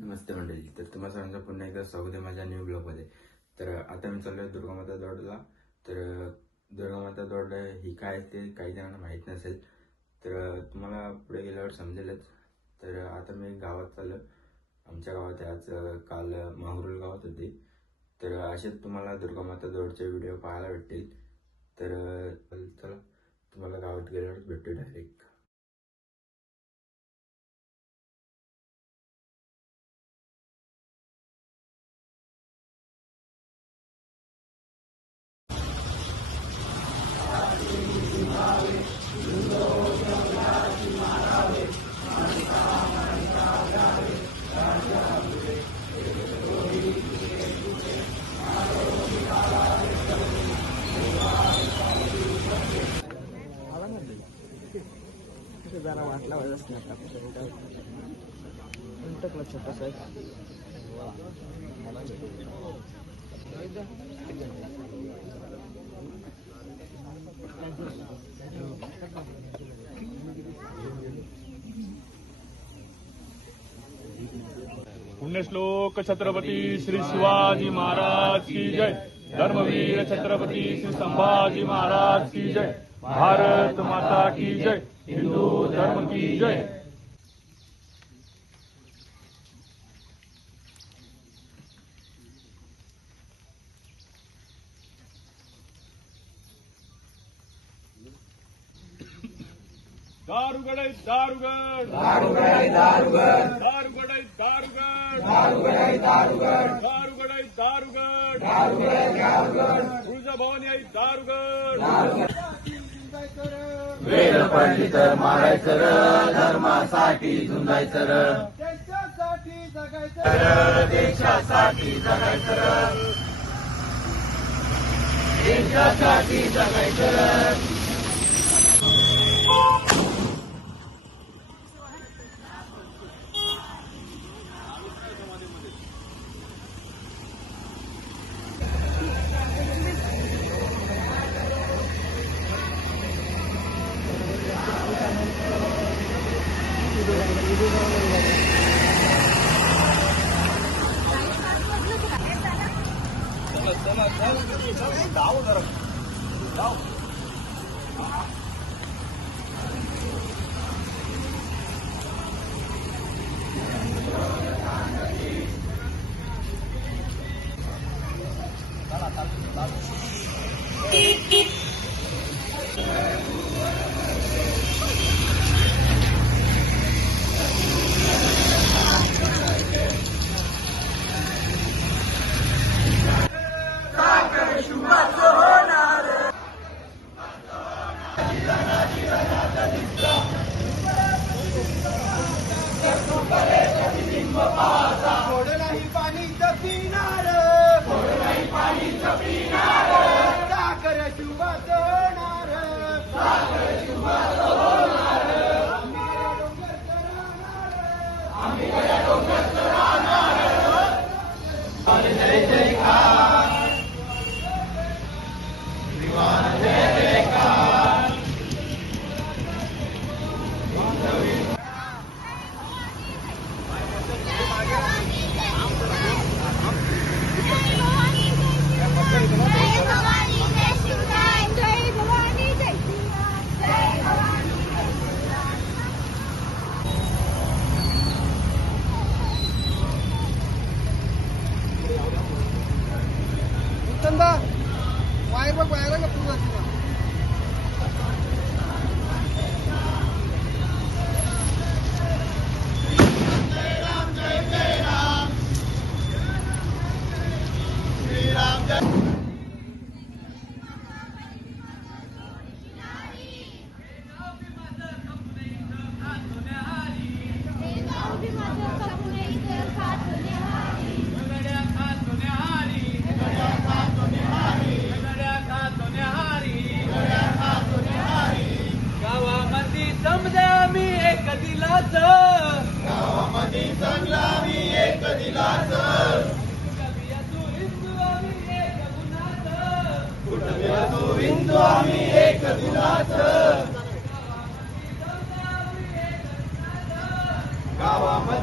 नमस्ते मंडळी. तर तुम्हाला सर्वांचं पुन्हा एकदा स्वागत आहे माझ्या न्यू ब्लॉगमध्ये तर आता मी चाललो दुर्गा दुर्गामाता दौडला. तर दुर्गामाता दौड ही काय असते काही जणांना माहीत नसेल. तर तुम्हाला पुढे गेल्यावर समजेलच. तर आता मी गावात चाललो आमच्या गावात आज काल माहुरुल गावात होते. तर असेच तुम्हाला दुर्गामाता दौडचे व्हिडिओ पाहायला भेटतील. तर चला तुम्हाला गावात गेल्यावर भेटतो डायरेक्ट जरा वाटला पाहिजे टाकला छोटासा आहे पुण्यश्लोक छत्रपती श्री शिवाजी महाराज की जय. धर्मवीर छत्रपती श्री संभाजी महाराज की जय. भारत माता की जय। हिंदू धर्म की जय। दारुगडை दारुगड। दारुगडை दारुगड। दारुगडை दारुगड। दारुगडை दारुगड। दारुगडை दारुगड। दारुगडை दारुगड। तुळजाभवानी आई दारुगड वेळ पडली तर मारायचं र धर्मासाठी झुंजायचं र. देशासाठी जगायचं र, देशासाठी जगायचं चलो चलो चल जाओ उधर जाओ చందా వాయిపకు వాయిరంగా పూజ వచ్చిందా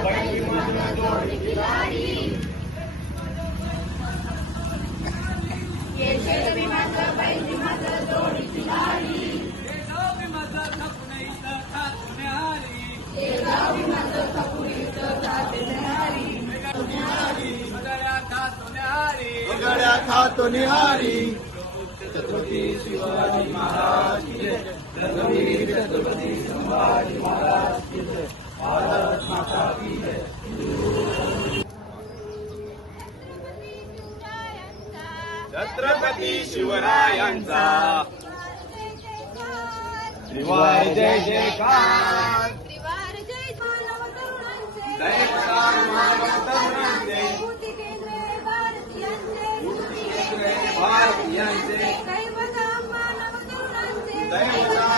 राज्य होणार मोठं विचारी छत्रपती शिवरायांचा. त्रिवार जय जय केंद्रे भारतीयांचे भारतीयांचे दैवत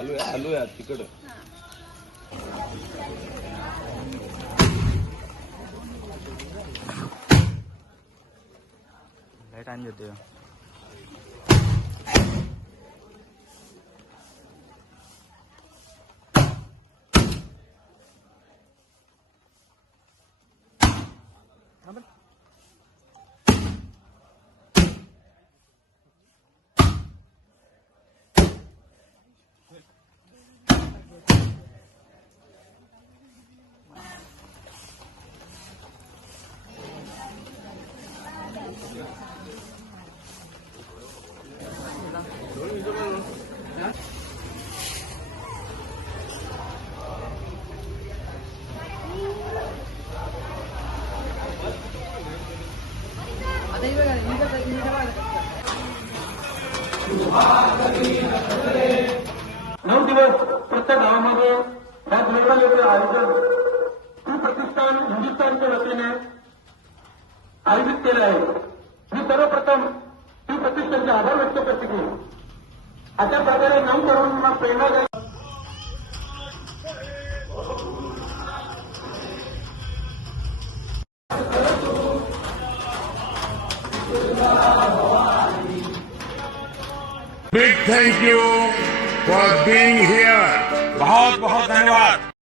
आलो या तिकडं लाईट आणि होते गावामध्ये या दिवाळीचे आयोजन सुप्रतिष्ठान हिंदुस्थानच्या वतीने आयोजित केलं आहे. मी सर्वप्रथम ही प्रतिष्ठानचे आभार व्यक्त करते की अशा प्रकारे नऊ तरुणांना प्रेरणा द्या. Big thank you for being here बहुत बहुत धन्यवाद।